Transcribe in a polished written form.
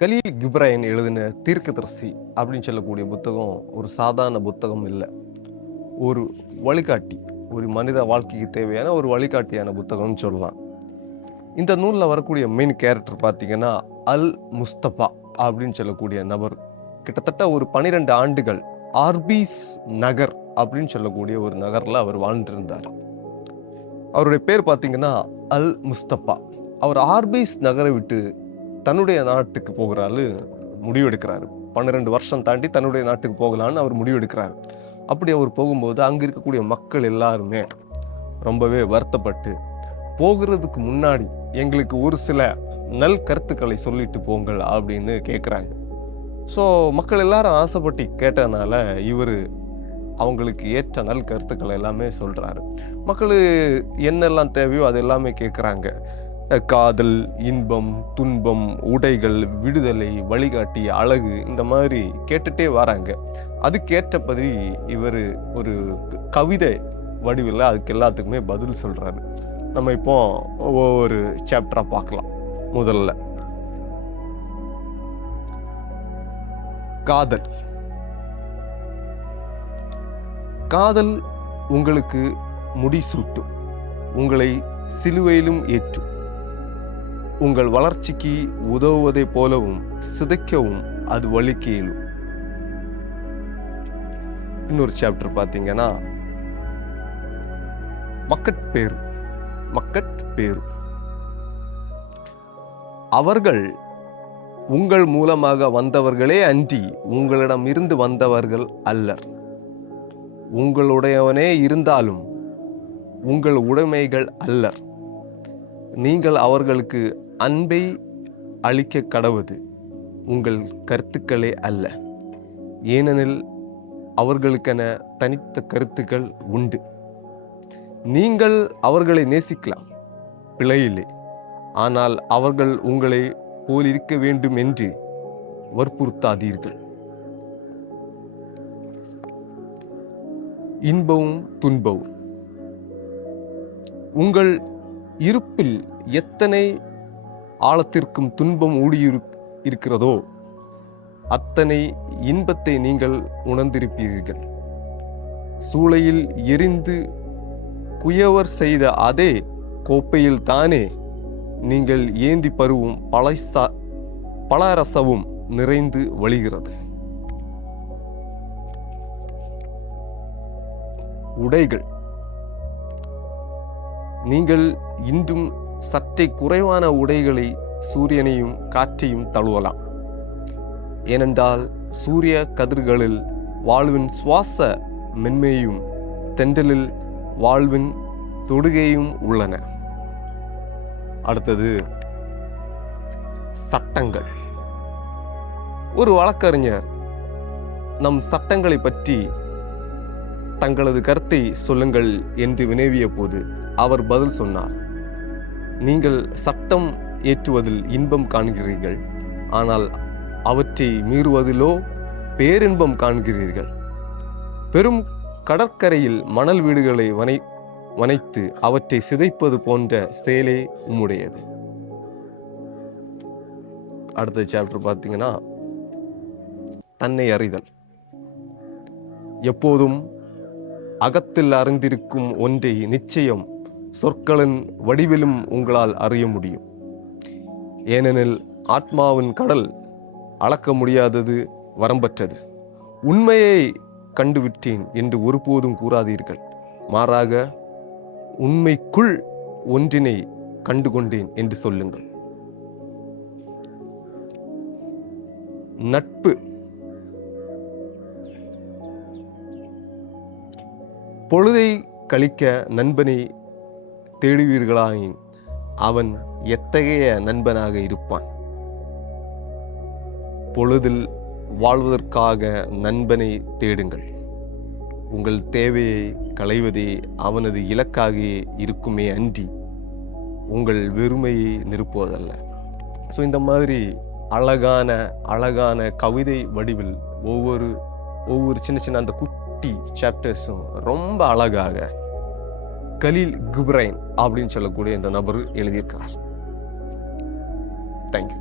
கலீல் கிப்ராயின் எழுதின தீர்க்கதரிசி அப்படின்னு சொல்லக்கூடிய புத்தகம் ஒரு சாதாரண புத்தகம் இல்லை. ஒரு வழிகாட்டி, ஒரு மனித வாழ்க்கைக்கு தேவையான ஒரு வழிகாட்டியான புத்தகம்னு சொல்லலாம். இந்த நூலில் வரக்கூடிய மெயின் கேரக்டர் பார்த்தீங்கன்னா அல் முஸ்தபா அப்படின்னு சொல்லக்கூடிய நபர் கிட்டத்தட்ட ஒரு 12 ஆண்டுகள் ஆர்பீஸ் நகர் அப்படின்னு சொல்லக்கூடிய ஒரு நகரில் அவர் வாழ்ந்துருந்தார். அவருடைய பேர் பார்த்தீங்கன்னா அல் முஸ்தபா. அவர் ஆர்பீஸ் நகரை விட்டு தன்னுடைய நாட்டுக்கு போகிறாரு முடிவெடுக்கிறாரு. 12 வருஷம் தாண்டி தன்னுடைய நாட்டுக்கு போகலான்னு அவர் முடிவெடுக்கிறார். அப்படி அவர் போகும்போது அங்கே இருக்கக்கூடிய மக்கள் எல்லாருமே ரொம்பவே வருத்தப்பட்டு, போகிறதுக்கு முன்னாடி எங்களுக்கு ஒரு சில நல் கருத்துக்களை சொல்லிட்டு போங்கள் அப்படின்னு கேட்குறாங்க. ஸோ மக்கள் எல்லாரும் ஆசைப்பட்டு கேட்டதுனால இவர் அவங்களுக்கு ஏற்ற நல் கருத்துக்களை எல்லாமே சொல்கிறாரு. மக்கள் என்னெல்லாம் தேவையோ அது எல்லாமே கேட்குறாங்க. காதல், இன்பம், துன்பம், உடைகள், விடுதலை, வழிகாட்டி, அழகு, இந்த மாதிரி கேட்டுட்டே வராங்க. அதுக்கேற்றபடி இவர் ஒரு கவிதை வடிவில் அதுக்கு எல்லாத்துக்குமே பதில் சொல்கிறாரு. நம்ம இப்போ ஒவ்வொரு சாப்டராக பார்க்கலாம். முதல்ல காதல். காதல் உங்களுக்கு முடிசூட்டும், உங்களை சிலுவையிலும் ஏற்றும், உங்கள் வளர்ச்சிக்கு உதவுவதை போலவும் சிதைக்கவும் அது வழிக்கு இயலும். இன்னொரு சாப்டர் பார்த்தீங்கன்னா மக்கட்பேறு. அவர்கள் உங்கள் மூலமாக வந்தவர்களே அன்றி உங்களிடம் இருந்து வந்தவர்கள் அல்லர். உங்களுடையவனே இருந்தாலும் உங்கள் உடைமைகள் அல்லர். நீங்கள் அவர்களுக்கு அன்பை அளிக்க கடவுது, உங்கள் கருத்துக்களே அல்ல. ஏனெனில் அவர்களுக்கென தனித்த கருத்துக்கள் உண்டு. நீங்கள் அவர்களை நேசிக்கலாம், பிழையில்லை. ஆனால் அவர்கள் உங்களை போலிருக்க வேண்டும் என்று வற்புறுத்தாதீர்கள். இன்பமும் துன்பமும். உங்கள் இருப்பில் எத்தனை ஆழத்திற்கும் துன்பம் ஊடியிருக்கிறதோ அத்தனை இன்பத்தை நீங்கள் உணர்ந்திருப்பீர்கள். சூளையில் எரிந்து குயவர் செய்த அதே கோப்பையில் தானே நீங்கள் ஏந்தி பருவும் பலரசவும் நிறைந்து வழிகிறது. உடைகள். நீங்கள் இன்றும் சற்றே குறைவான உடைகளை சூரியனையும் காற்றையும் தழுவலாம். ஏனென்றால் சூரிய கதிர்களில் வாழ்வின் சுவாச மென்மையும் தென்றலில் வாழ்வின் தொடுகையும் உள்ளன. அடுத்தது சட்டங்கள். ஒரு வழக்கறிஞர் நம் சட்டங்களை பற்றி தங்களது கருத்தை சொல்லுங்கள் என்று வினவிய போது அவர் பதில் சொன்னார், நீங்கள் சட்டம் ஏற்றுவதில் இன்பம் காண்கிறீர்கள், ஆனால் அவற்றை மீறுவதிலோ பேரின்பம் காண்கிறீர்கள். பெரும் கடற்கரையில் மணல் வீடுகளை வனைத்து அவற்றை சிதைப்பது போன்ற செயலே உம்முடையது. அடுத்த சாப்டர் பார்த்தீங்கன்னா தன்னை அறிதல். எப்போதும் அகத்தில் அறிந்திருக்கும் ஒன்றை நிச்சயம் சொற்களின் வடிவிலும் உங்களால் அறிய முடியும். ஏனெனில் ஆத்மாவின் கடல் அளக்க முடியாதது, வரம்பற்றது. உண்மையை கண்டுவிட்டேன் என்று ஒருபோதும் கூறாதீர்கள். மாறாக உண்மைக்குள் ஒன்றினை கண்டுகொண்டேன் என்று சொல்லுங்கள். நட்பு. பொழுதை கழிக்க நண்பனை தேடுவீர்களாயின் அவன் எத்தகைய நண்பனாக இருப்பான்? பொழுதில் வாழ்வதற்காக நண்பனை தேடுங்கள். உங்கள் தேவையை களைவதே அவனது இலக்காக இருக்குமே அன்றி உங்கள் வெறுமையை நிரப்புவதல்ல. ஸோ இந்த மாதிரி அழகான கவிதை வடிவில் ஒவ்வொரு சின்ன அந்த குட்டி சாப்டர்ஸும் ரொம்ப அழகாக கலீல் கிப்ராயின் அப்படின்னு சொல்லக்கூடிய இந்த நபர் எழுதியிருக்கிறார். தேங்க்யூ.